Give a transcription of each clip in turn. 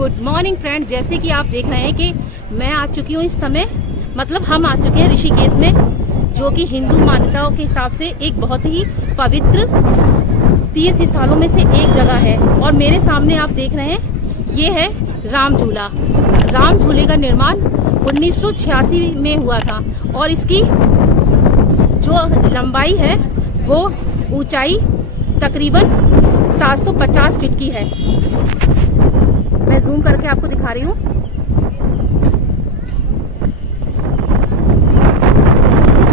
Good morning friend. जैसे कि आप देख रहे हैं कि मैं आ चुकी हूँ इस समय, मतलब हम आ चुके हैं ऋषिकेश में, जो कि हिंदू मान्यताओं के हिसाब से एक बहुत ही पवित्र तीर्थ स्थलों में से एक जगह है। और मेरे सामने आप देख रहे हैं ये है राम झूला। राम झूले का निर्माण 1986 में हुआ था और इसकी जो लंबाई है वो ऊंचाई तकरीबन 750 फीट की है। मैं जूम करके आपको दिखा रही हूँ।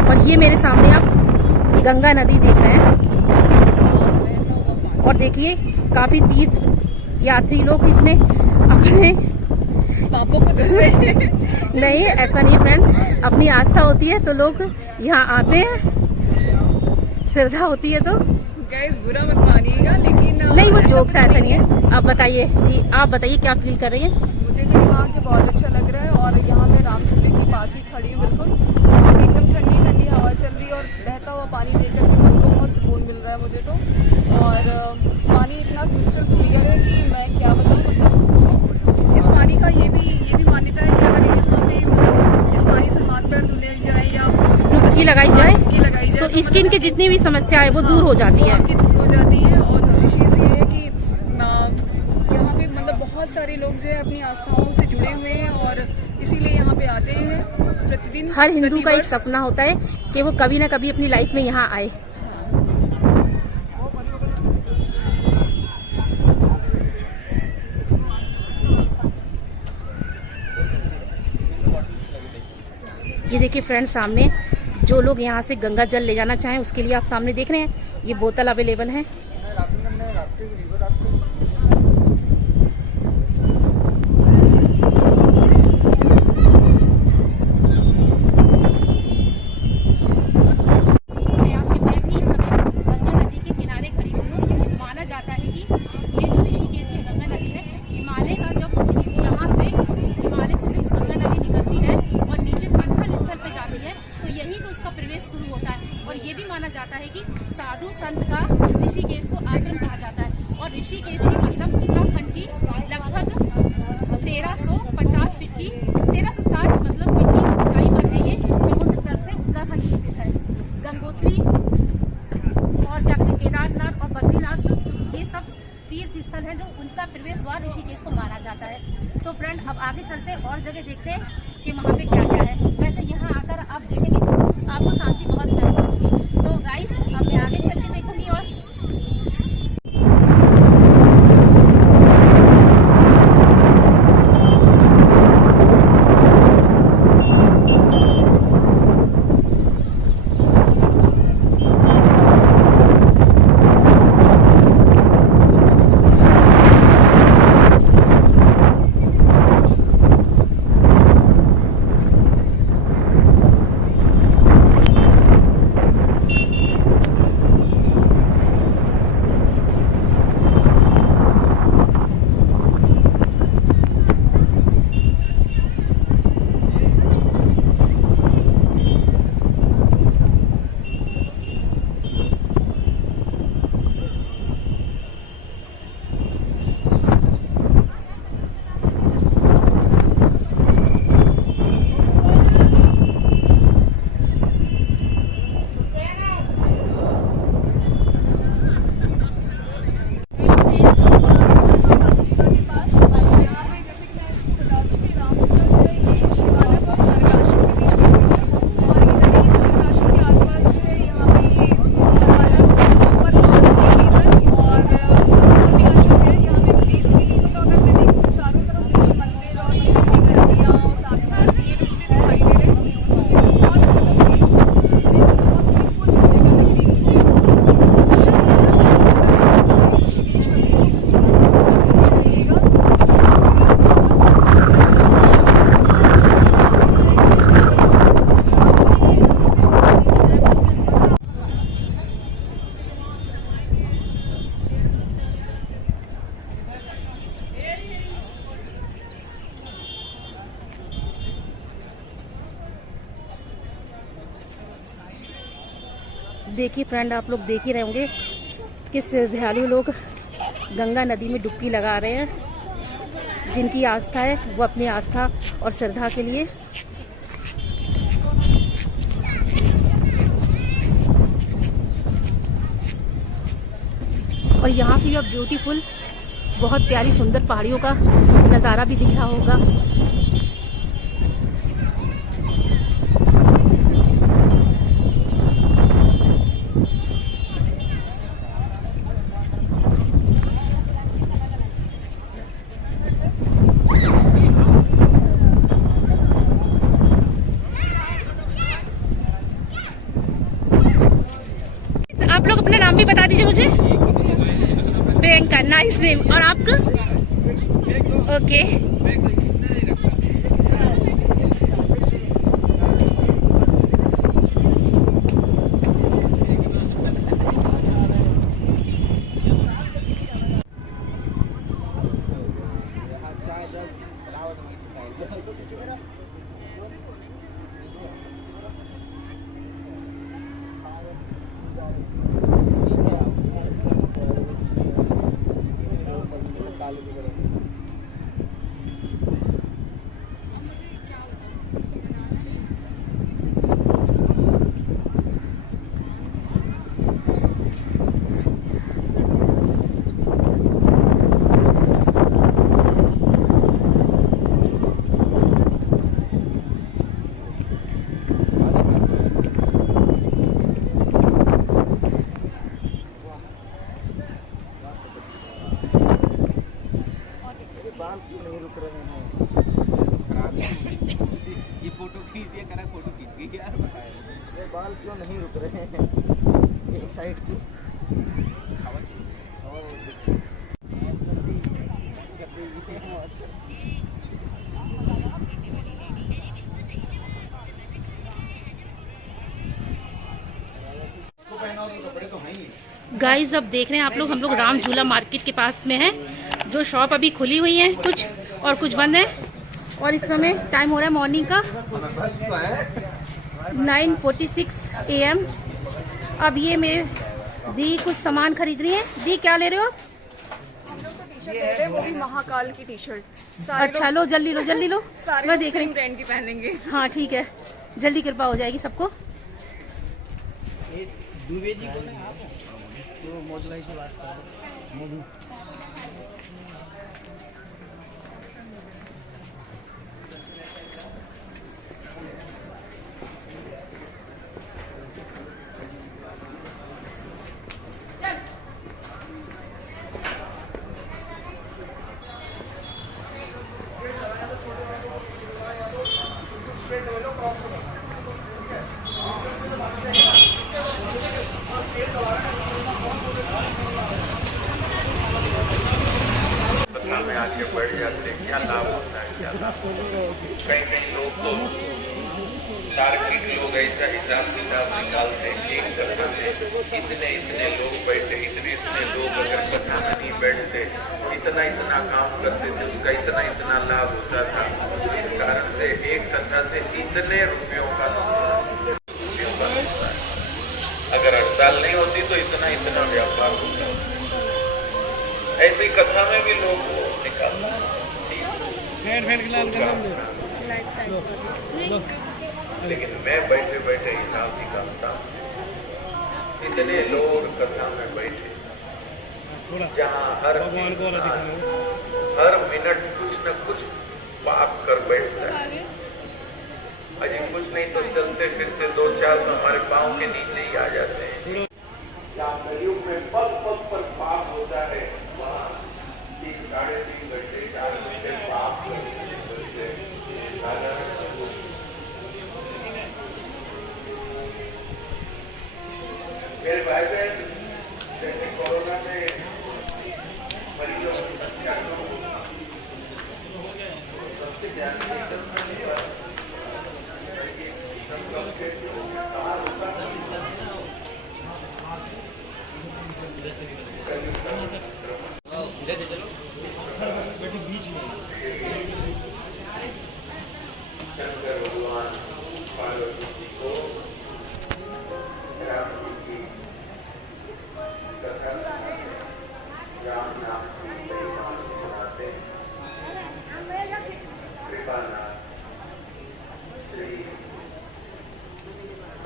और ये मेरे सामने आप गंगा नदी देख रहे हैं और देखिए काफी तीर्थ यात्री लोग इसमें अपने पापों को धुल रहे हैं। नहीं, ऐसा नहीं फ्रेंड, अपनी आस्था होती है तो लोग यहाँ आते हैं, श्रद्धा होती है तो। गाइस बुरा मत मानिएगा, लेकिन नहीं, वो जोक था, ऐसा नहीं है। आप बताइए जी, आप बताइए क्या फील कर रही हैं? मुझे तो यहाँ के बहुत अच्छा लग रहा है और यहाँ मैं राम झूले के पास ही खड़ी हूँ बिल्कुल। एकदम ठंडी ठंडी हवा चल रही है और बहता हुआ पानी देख करके मन को बहुत सुकून मिल रहा है मुझे तो। और पानी इतना क्रिस्टल क्लियर है कि मैं क्या बताऊँ। मतलब इस पानी का ये भी मान्यता है कि अगर यहाँ पे इस पानी से हाथ पैर धुले जाए या डुबकी लगाई जाए तो स्किन की जितनी भी समस्या है वो दूर हो जाती है। दूर हो जाती है। और दूसरी चीज़ ये है कि यहाँ पे मतलब बहुत सारे लोग जो है अपनी आस्थाओं से जुड़े हुए हैं और इसीलिए यहाँ पे आते हैं प्रतिदिन। हर हिंदू का एक सपना होता है कि वो कभी ना कभी अपनी लाइफ में यहाँ आए। ये देखिए फ्रेंड, सामने जो लोग यहाँ से गंगा जल ले जाना चाहें उसके लिए आप सामने देख रहे हैं ये बोतल अवेलेबल है। जाता है कि साधु संत का ऋषिकेश को आश्रम कहा जाता है और ऋषिकेश की मतलब उत्तराखंड की लगभग 1350 फीट की 1360 मतलब फीट की ऊंचाई पर है। ये समुद्र तल से उत्तराखंड स्थित है। गंगोत्री और जाकर केदारनाथ और बद्रीनाथ ये सब तीर्थ स्थल है जो उनका प्रवेश द्वार ऋषिकेश को माना जाता है। तो फ्रेंड अब आगे चलते हैं और जगह देखते हैं कि वहाँ पे क्या क्या है। वैसे यहाँ आकर आप देखेंगे आपको शांति बहुत महसूस होगी। तो गाइस अब मैं आगे चल के देखूंगी। और देखिए फ्रेंड, आप लोग देख ही रहे होंगे कि श्रद्धालु लोग गंगा नदी में डुबकी लगा रहे हैं। जिनकी आस्था है वो अपनी आस्था और श्रद्धा के लिए और यहाँ से अब ब्यूटीफुल बहुत प्यारी सुंदर पहाड़ियों का नज़ारा भी दिख रहा होगा। आप लोग अपना नाम भी बता दीजिए मुझे। Priyanka, nice name. और आपका? ओके। ये फोटो खींच दिया, करा फोटो खींच गई यार, ये बाल क्यों नहीं रुक रहे हैं एक साइड पे। गाइस अब देख रहे हैं आप लोग, हम लोग राम झूला मार्केट के पास में है। जो शॉप अभी खुली हुई है कुछ और कुछ बंद है। और इस समय टाइम हो रहा है मॉर्निंग का 9:46 AM। अब ये मेरे दी कुछ सामान खरीद रही है। दी क्या ले रहे हो? टी-शर्ट ले रहे हैं, वो भी महाकाल की टी-शर्ट। अच्छा लो, जल्दी लो जल्दी लो। सारे मैं देख रही हूँ। ब्रांड की पहनेंगे। हाँ ठीक है, जल्दी कृपा हो जाएगी सबको। दुबे जी को ना आप तो मौजूदा से बात कर मधु। में आगे बढ़ जाते हैं, क्या लाभ होता है, क्या लाभ। कई कई लोग तो तार्किक लोग ऐसा हिसाब किताब निकालते हैं कि एक कथा से इतने लोग बैठे, इतने लोग अगर कथा में नहीं बैठते, इतना काम करते थे, उसका इतना लाभ होता था। इस कारण से एक कथा से इतने रुपयों का व्यापार होता है। अगर हड़ताल नहीं होती तो इतना व्यापार होता है। ऐसी कथा में भी लोग निकालते हैं। लेकिन मैं बैठे बैठे हिसाब निकालता हूँ। इतने लोग कथा में बैठे, जहाँ हर मिनट कुछ न कुछ पाप कर बैठता है। अजी कुछ नहीं तो चलते फिरते 2-4 तो हमारे पाँव के नीचे ही आ जाते हैं। जहाँ कलयुग में पग पग पर पाप होता है, वहाँ 3-3.5 घंटे 4 घंटे पाप मेरे भाई बहन जैसे कोरोना में मरीजों की संख्या सबसे ज्यादा बीच में शंकर भगवान पार्वती जी को राम जी की कथा राम नाम की महिमा सुनाते हैं।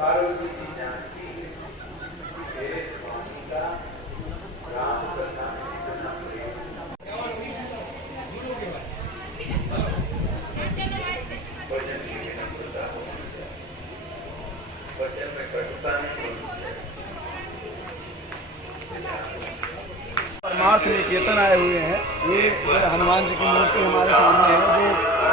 पार्वती जी जानकी मेरे स्वामी का राम कथा में इतना प्रेम। वचन की विनम्रता हो, वचन में कटुता नहीं होनी चाहिए। परमार्थ निकेतन आए हुए हैं। ये जो हनुमान जी की मूर्ति हमारे सामने है, जो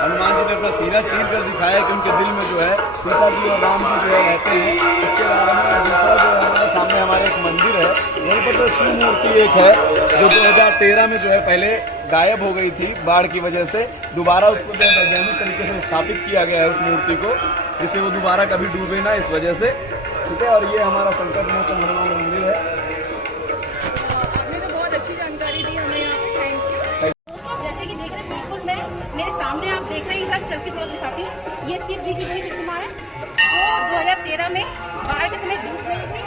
हनुमान जी ने अपना सीना चीर कर दिखाया कि उनके दिल में जो है सीता जी और राम जी जो है रहते हैं। इसके अलावा दूसरा जो है हमारे सामने हमारे एक मंदिर है, वहीं पर जो शिव मूर्ति एक है जो 2013 में जो है पहले गायब हो गई थी बाढ़ की वजह से। दोबारा उसको जो है वैज्ञानिक तरीके से स्थापित किया गया है उस मूर्ति को, जिससे वो दोबारा कभी डूबे ना, इस वजह से। ठीक है, और ये हमारा संकट मोचन हनुमान मंदिर है। आपने तो बहुत अच्छी जानकारी दी हमें यहाँ पे, थैंक यू। जैसे कि देख रहे हैं, बिल्कुल मैं मेरे सामने आप देख रहे हैं, इधर चल के थोड़ा दिखाती हूँ। ये शिव जी की वही प्रतिमा है जो 2013 में बाढ़ के समय डूब गई थी,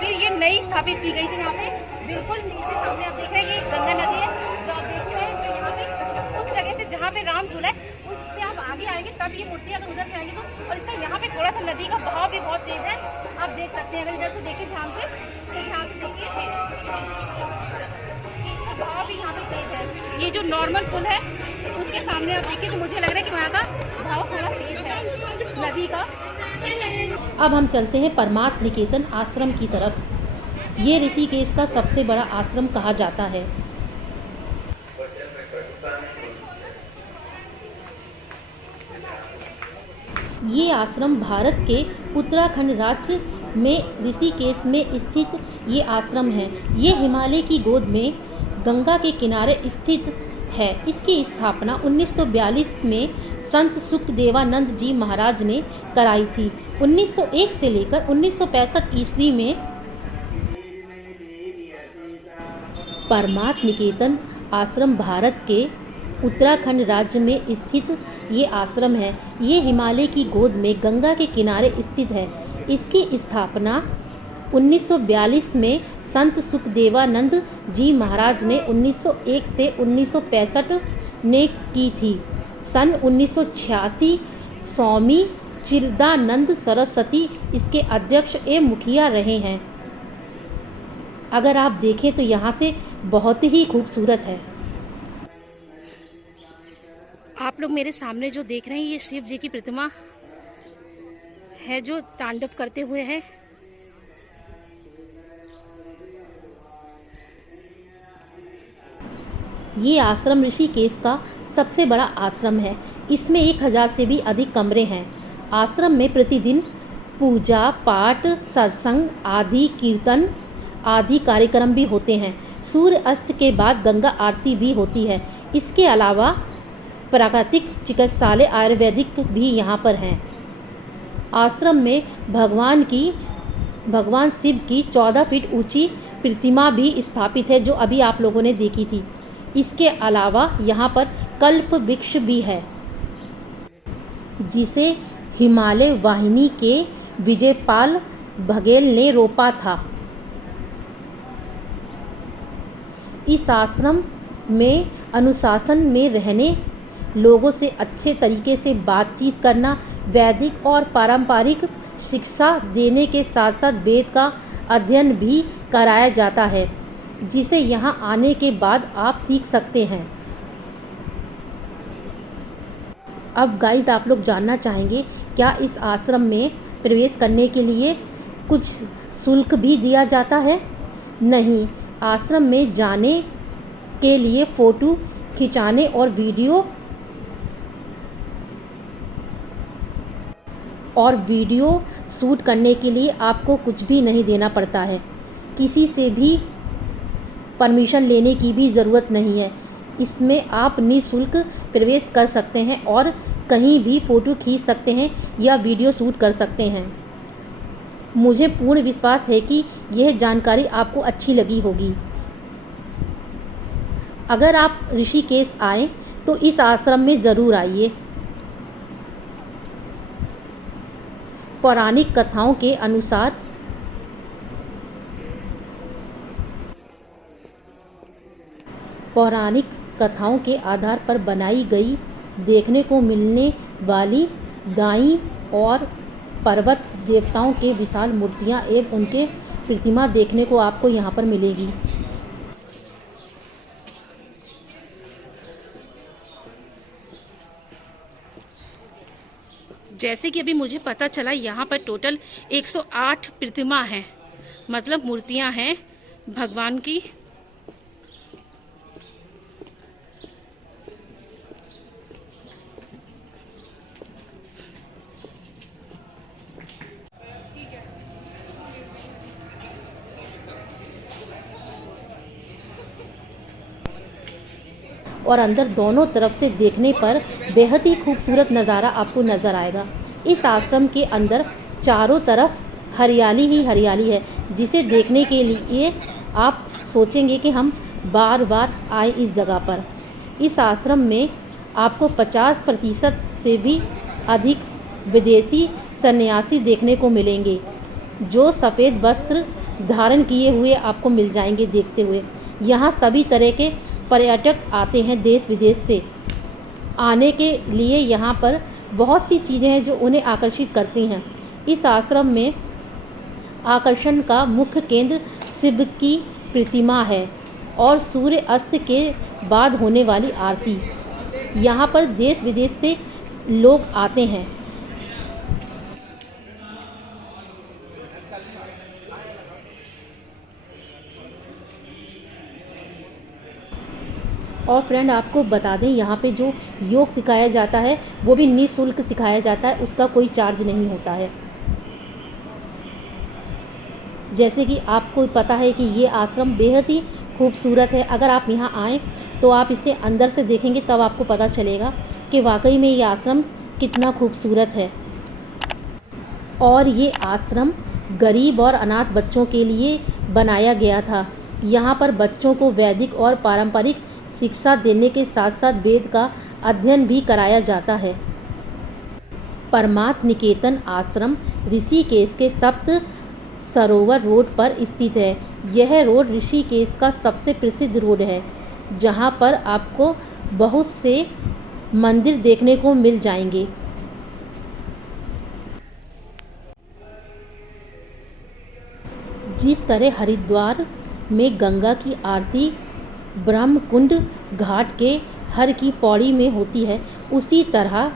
फिर ये नई स्थापित की गई थी यहाँ पे। बिल्कुल नीचे सामने आप देख रहे हैं कि गंगा नदी है जो आप देख रहे हैं, जो यहाँ पे उस जगह से जहाँ पे राम झूला है उससे आप आगे आएंगे तब ये मूर्ति, अगर उधर से आएंगे तो। और इसका यहाँ पे थोड़ा सा नदी का बहाव भी बहुत तेज है, आप देख सकते हैं। अगर इधर से देखिए ध्यान से, तो ध्यान से देखिए इसका बहाव भी यहाँ पे तेज है। ये जो नॉर्मल पुल है उसके सामने आप देखिए, तो मुझे लग रहा है कि वहाँ का बहाव थोड़ा तेज है नदी का। अब हम चलते हैं परमार्थ निकेतन आश्रम की तरफ। ये ऋषिकेश का सबसे बड़ा आश्रम कहा जाता है। वचन में कटुता नहीं होनी। ये आश्रम भारत के उत्तराखंड राज्य में ऋषिकेश में स्थित ये आश्रम है। ये हिमालय की गोद में गंगा के किनारे स्थित है। इसकी स्थापना 1942 में संत सुखदेवानंद जी महाराज ने कराई थी। 1901 से लेकर 1965 ईस्वी में परमार्थ निकेतन आश्रम भारत के उत्तराखंड राज्य में स्थित ये आश्रम है। ये हिमालय की गोद में गंगा के किनारे स्थित है। इसकी स्थापना 1942 में संत सुखदेवानंद जी महाराज ने 1901 से 1965 ने की थी। सन 1986 स्वामी चिदानंद सरस्वती इसके अध्यक्ष एवं मुखिया रहे हैं। अगर आप देखें तो यहाँ से बहुत ही खूबसूरत है। आप लोग मेरे सामने जो देख रहे हैं ये शिव जी की प्रतिमा है जो तांडव करते हुए है। ये आश्रम ऋषिकेश का सबसे बड़ा आश्रम है। इसमें 1000 से भी अधिक कमरे हैं। आश्रम में प्रतिदिन पूजा पाठ सत्संग आदि कीर्तन आदि कार्यक्रम भी होते हैं। सूर्य अस्त के बाद गंगा आरती भी होती है। इसके अलावा प्राकृतिक चिकित्सालय आयुर्वेदिक भी यहाँ पर हैं। आश्रम में भगवान शिव की 14 फीट ऊंची प्रतिमा भी स्थापित है जो अभी आप लोगों ने देखी थी। इसके अलावा यहाँ पर कल्प वृक्ष भी है जिसे हिमालय वाहिनी के विजयपाल बघेल ने रोपा था। इस आश्रम में अनुशासन में रहने, लोगों से अच्छे तरीके से बातचीत करना, वैदिक और पारंपरिक शिक्षा देने के साथ साथ वेद का अध्ययन भी कराया जाता है जिसे यहाँ आने के बाद आप सीख सकते हैं। अब गाइस आप लोग जानना चाहेंगे क्या इस आश्रम में प्रवेश करने के लिए कुछ शुल्क भी दिया जाता है? नहीं, आश्रम में जाने के लिए फ़ोटो खिंचाने और वीडियो शूट करने के लिए आपको कुछ भी नहीं देना पड़ता है। किसी से भी परमिशन लेने की भी ज़रूरत नहीं है। इसमें आप निःशुल्क प्रवेश कर सकते हैं और कहीं भी फ़ोटो खींच सकते हैं या वीडियो शूट कर सकते हैं। मुझे पूर्ण विश्वास है कि यह जानकारी आपको अच्छी लगी होगी। अगर आप ऋषिकेश आएँ तो इस आश्रम में ज़रूर आइए। पौराणिक कथाओं के अनुसार पौराणिक कथाओं के आधार पर बनाई गई देखने को मिलने वाली दाईं और पर्वत देवताओं के विशाल मूर्तियां एवं उनके प्रतिमा देखने को आपको यहाँ पर मिलेगी। जैसे कि अभी मुझे पता चला यहाँ पर टोटल 108 प्रतिमा हैं, मतलब मूर्तियां हैं भगवान की। और अंदर दोनों तरफ से देखने पर बेहद ही खूबसूरत नज़ारा आपको नज़र आएगा। इस आश्रम के अंदर चारों तरफ हरियाली ही हरियाली है, जिसे देखने के लिए आप सोचेंगे कि हम बार बार आए इस जगह पर। इस आश्रम में आपको 50% से भी अधिक विदेशी सन्यासी देखने को मिलेंगे, जो सफ़ेद वस्त्र धारण किए हुए आपको मिल जाएंगे देखते हुए। यहाँ सभी तरह के पर्यटक आते हैं देश विदेश से। आने के लिए यहाँ पर बहुत सी चीज़ें हैं जो उन्हें आकर्षित करती हैं। इस आश्रम में आकर्षण का मुख्य केंद्र शिव की प्रतिमा है और सूर्य अस्त के बाद होने वाली आरती। यहाँ पर देश विदेश से लोग आते हैं। और फ्रेंड आपको बता दें, यहाँ पे जो योग सिखाया जाता है वो भी निःशुल्क सिखाया जाता है, उसका कोई चार्ज नहीं होता है। जैसे कि आपको पता है कि ये आश्रम बेहद ही खूबसूरत है। अगर आप यहाँ आएँ तो आप इसे अंदर से देखेंगे तब आपको पता चलेगा कि वाकई में ये आश्रम कितना खूबसूरत है। और ये आश्रम गरीब और अनाथ बच्चों के लिए बनाया गया था। यहाँ पर बच्चों को वैदिक और पारंपरिक शिक्षा देने के साथ साथ वेद का अध्ययन भी कराया जाता है। परमार्थ निकेतन आश्रम ऋषिकेश के सप्त सरोवर रोड पर स्थित है। यह रोड ऋषिकेश का सबसे प्रसिद्ध रोड है, जहाँ पर आपको बहुत से मंदिर देखने को मिल जाएंगे। जिस तरह हरिद्वार में गंगा की आरती ब्रह्मकुंड घाट के हर की पौड़ी में होती है, उसी तरह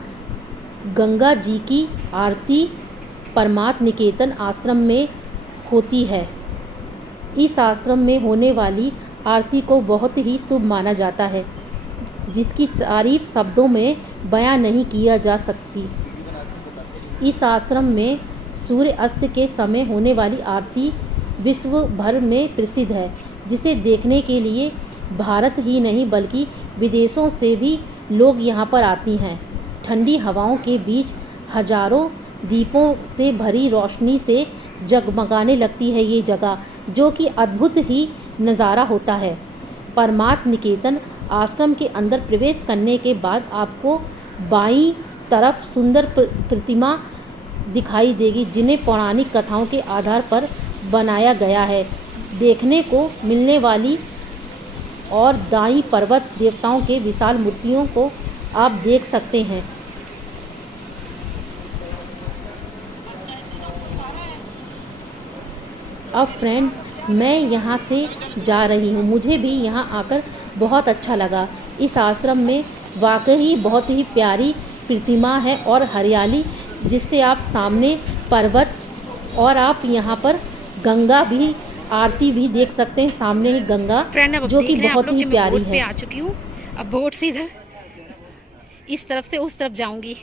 गंगा जी की आरती परमार्थ निकेतन आश्रम में होती है। इस आश्रम में होने वाली आरती को बहुत ही शुभ माना जाता है, जिसकी तारीफ शब्दों में बयां नहीं किया जा सकती। इस आश्रम में सूर्य अस्त के समय होने वाली आरती विश्व भर में प्रसिद्ध है, जिसे देखने के लिए भारत ही नहीं बल्कि विदेशों से भी लोग यहाँ पर आती हैं। ठंडी हवाओं के बीच हजारों दीपों से भरी रोशनी से जगमगाने लगती है ये जगह, जो कि अद्भुत ही नज़ारा होता है। परमार्थ निकेतन आश्रम के अंदर प्रवेश करने के बाद आपको बाईं तरफ सुंदर प्रतिमा दिखाई देगी, जिन्हें पौराणिक कथाओं के आधार पर बनाया गया है। देखने को मिलने वाली और दाईं पर्वत देवताओं के विशाल मूर्तियों को आप देख सकते हैं। अब फ्रेंड, मैं यहाँ से जा रही हूँ। मुझे भी यहाँ आकर बहुत अच्छा लगा। इस आश्रम में वाकई बहुत ही प्यारी प्रतिमा है और हरियाली, जिससे आप सामने पर्वत और आप यहाँ पर गंगा भी आरती भी देख सकते हैं। सामने ही गंगा, जो कि बहुत ही प्यारी है। आ चुकी हूँ, अब बोट से इधर इस तरफ से उस तरफ जाऊंगी।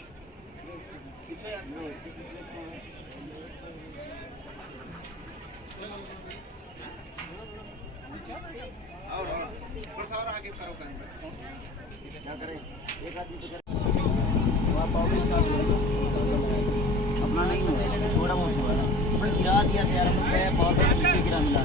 अपना नहीं छोड़ा बहुत हुआ भाई, गिरा दिया था यार, मैं बहुत पीछे गिरा मिला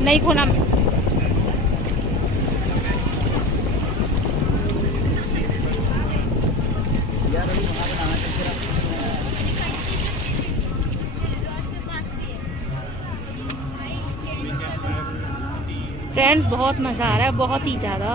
नहीं खोना। फ्रेंड्स बहुत मज़ा आ रहा है, बहुत ही ज़्यादा।